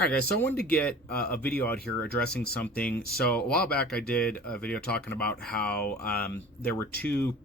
All right, guys, so I wanted to get a video out here addressing something. So a while back, I did a video talking about how there were two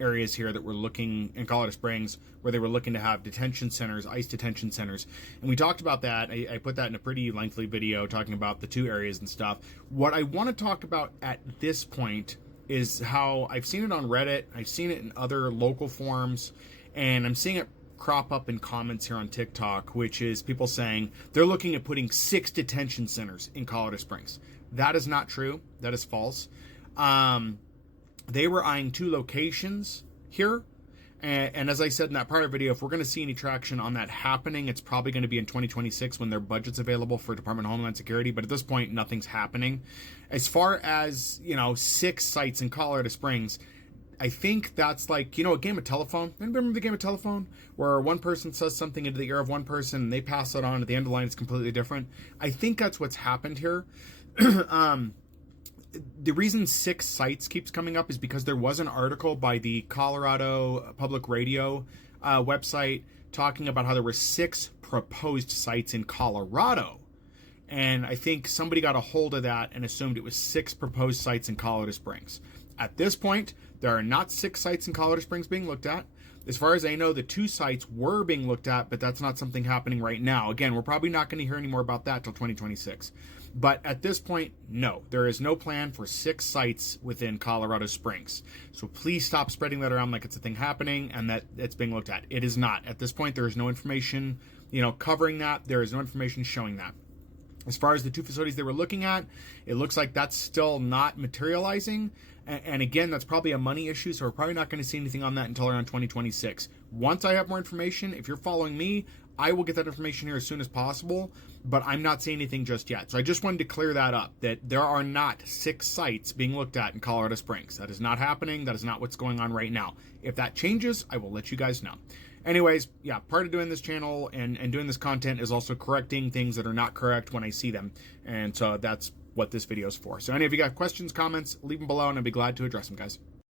areas here that were looking in Colorado Springs where they were looking to have detention centers, ICE detention centers. And we talked about that. I put that in a pretty lengthy video talking about the two areas and stuff. What I want to talk about at this point is how I've seen it on Reddit. I've seen it in other local forums, and I'm seeing it crop up in comments here on TikTok, which is people saying they're looking at putting 6 detention centers in Colorado Springs. That is not true. That is false. They were eyeing 2 locations here. And as I said in that prior video, if we're going to see any traction on that happening, it's probably going to be in 2026 when their budget's available for Department of Homeland Security. But at this point, nothing's happening. As far as, 6 sites in Colorado Springs, I think that's like, a game of telephone. Remember the game of telephone where one person says something into the ear of one person and they pass it on at the end of the line? It's completely different. I think that's what's happened here. The reason 6 sites keeps coming up is because there was an article by the Colorado Public Radio website talking about how there were 6 proposed sites in Colorado. And I think somebody got a hold of that and assumed it was 6 proposed sites in Colorado Springs. At this point, there are not 6 sites in Colorado Springs being looked at. As far as I know, the 2 sites were being looked at, but that's not something happening right now. Again, we're probably not going to hear any more about that till 2026. But at this point, no, there is no plan for 6 sites within Colorado Springs. So please stop spreading that around like it's a thing happening and that it's being looked at. It is not. At this point, there is no information, covering that. There is no information showing that. As far as the 2 facilities they were looking at, it looks like that's still not materializing. And again, that's probably a money issue, so we're probably not going to see anything on that until around 2026. Once I have more information, if you're following me, I will get that information here as soon as possible, but I'm not seeing anything just yet. So I just wanted to clear that up, that there are not 6 sites being looked at in Colorado Springs. That is not happening. That is not what's going on right now. If that changes, I will let you guys know. Anyways, yeah, part of doing this channel and doing this content is also correcting things that are not correct when I see them. And so that's what this video is for. So any of you got questions, comments, leave them below and I'd be glad to address them, guys.